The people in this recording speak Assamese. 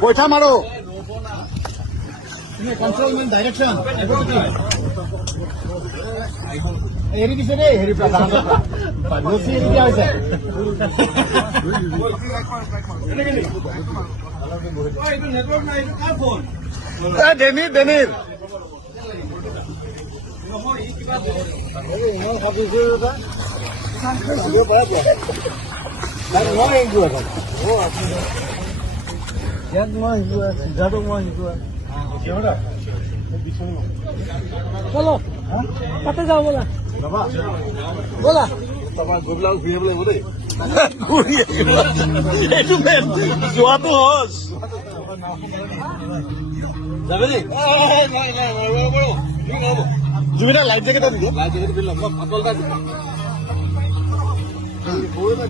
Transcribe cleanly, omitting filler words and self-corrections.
পইচা মাৰো কন্ট্ৰলমেণ্ট ডাইৰেকশ্যন এৰি দিছে দেই হেৰি ৰছী এৰি দিয়া হৈছে ডেনিৰ ডেনিৰ চলো তাতে যাওঁ ব'লা ব'লা গৈ পেলাই ঘূৰি আহিব লাগিব দেই এইটো যোৱাটো সহজ যাবে দেই জুবিনা লাইফ জেকেট লাইফ জেকেট